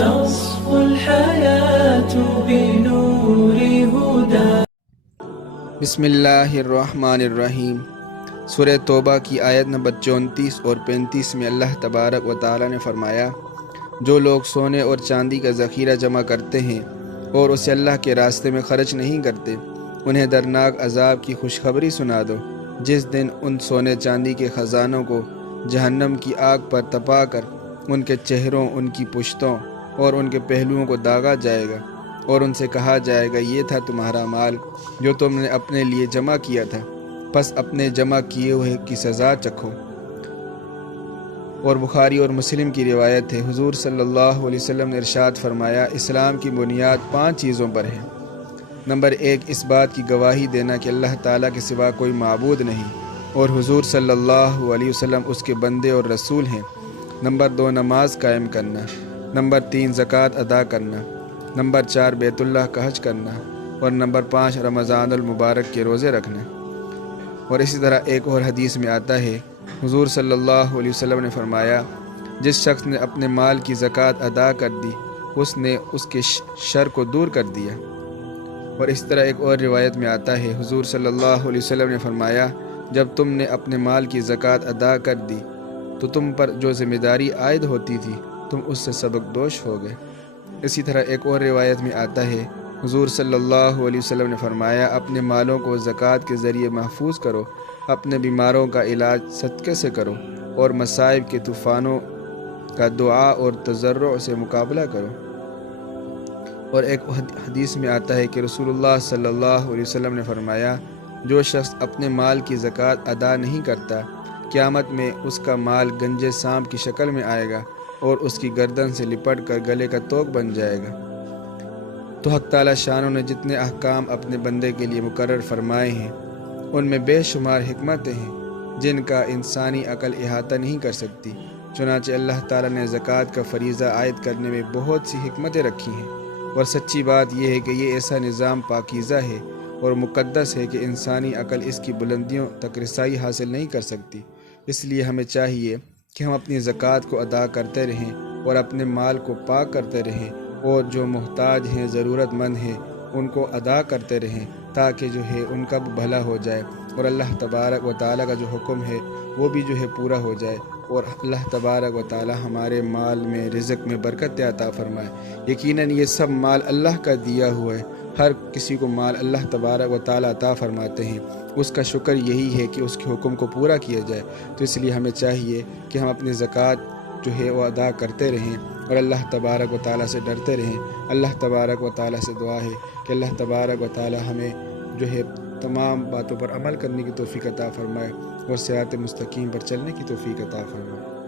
تصفو الحياة بنور هدى. بسم اللہ الرحمن الرحیم۔ سورہ توبہ کی آیت نمبر 34 اور 35 میں اللہ تبارک و تعالی نے فرمایا، جو لوگ سونے اور چاندی کا ذخیرہ جمع کرتے ہیں اور اسے اللہ کے راستے میں خرچ نہیں کرتے، انہیں دردناک عذاب کی خوشخبری سنا دو، جس دن ان سونے چاندی کے خزانوں کو جہنم کی آگ پر تپا کر ان کے چہروں، ان کی پشتوں اور ان کے پہلوؤں کو داغا جائے گا، اور ان سے کہا جائے گا، یہ تھا تمہارا مال جو تم نے اپنے لیے جمع کیا تھا، پس اپنے جمع کیے ہوئے کی سزا چکھو۔ اور بخاری اور مسلم کی روایت ہے، حضور صلی اللہ علیہ وسلم نے ارشاد فرمایا، اسلام کی بنیاد 5 چیزوں پر ہے۔ نمبر 1، اس بات کی گواہی دینا کہ اللہ تعالیٰ کے سوا کوئی معبود نہیں اور حضور صلی اللہ علیہ وسلم اس کے بندے اور رسول ہیں۔ نمبر 2، نماز قائم کرنا۔ نمبر 3، زکوٰۃ ادا کرنا۔ نمبر 4، بیت اللہ کا حج کرنا۔ اور نمبر 5، رمضان المبارک کے روزے رکھنا۔ اور اسی طرح ایک اور حدیث میں آتا ہے، حضور صلی اللہ علیہ وسلم نے فرمایا، جس شخص نے اپنے مال کی زکوٰۃ ادا کر دی، اس نے اس کے شر کو دور کر دیا۔ اور اس طرح ایک اور روایت میں آتا ہے، حضور صلی اللہ علیہ وسلم نے فرمایا، جب تم نے اپنے مال کی زکوٰۃ ادا کر دی تو تم پر جو ذمہ داری عائد ہوتی تھی تم اس سے سبکدوش ہو گئے۔ اسی طرح ایک اور روایت میں آتا ہے، حضور صلی اللہ علیہ وسلم نے فرمایا، اپنے مالوں کو زکوٰۃ کے ذریعے محفوظ کرو، اپنے بیماروں کا علاج صدقے سے کرو، اور مصائب کے طوفانوں کا دعا اور تضرع سے مقابلہ کرو۔ اور ایک حدیث میں آتا ہے کہ رسول اللہ صلی اللہ علیہ وسلم نے فرمایا، جو شخص اپنے مال کی زکوٰۃ ادا نہیں کرتا، قیامت میں اس کا مال گنجے سانپ کی شکل میں آئے گا اور اس کی گردن سے لپٹ کر گلے کا توق بن جائے گا۔ تو حق تعالی شانوں نے جتنے احکام اپنے بندے کے لیے مقرر فرمائے ہیں، ان میں بے شمار حکمتیں ہیں جن کا انسانی عقل احاطہ نہیں کر سکتی۔ چنانچہ اللہ تعالیٰ نے زکوٰۃ کا فریضہ عائد کرنے میں بہت سی حکمتیں رکھی ہیں، اور سچی بات یہ ہے کہ یہ ایسا نظام پاکیزہ ہے اور مقدس ہے کہ انسانی عقل اس کی بلندیوں تک رسائی حاصل نہیں کر سکتی۔ اس لیے ہمیں چاہیے کہ ہم اپنی زکوٰۃ کو ادا کرتے رہیں اور اپنے مال کو پاک کرتے رہیں، اور جو محتاج ہیں، ضرورت مند ہیں، ان کو ادا کرتے رہیں، تاکہ جو ہے ان کا بھی بھلا ہو جائے، اور اللہ تبارک و تعالیٰ کا جو حکم ہے وہ بھی جو ہے پورا ہو جائے، اور اللہ تبارک و تعالیٰ ہمارے مال میں، رزق میں برکت عطا فرمائے۔ یقیناً یہ سب مال اللہ کا دیا ہوا ہے، ہر کسی کو مال اللہ تبارک و تعالیٰ عطا فرماتے ہیں، اس کا شکر یہی ہے کہ اس کے حکم کو پورا کیا جائے۔ تو اس لیے ہمیں چاہیے کہ ہم اپنی زکوٰۃ جو ہے وہ ادا کرتے رہیں اور اللہ تبارک و تعالیٰ سے ڈرتے رہیں۔ اللہ تبارک و تعالیٰ سے دعا ہے کہ اللہ تبارک و تعالیٰ ہمیں جو ہے تمام باتوں پر عمل کرنے کی توفیق عطا فرمائے اور صراط مستقیم پر چلنے کی توفیق عطا فرمائے۔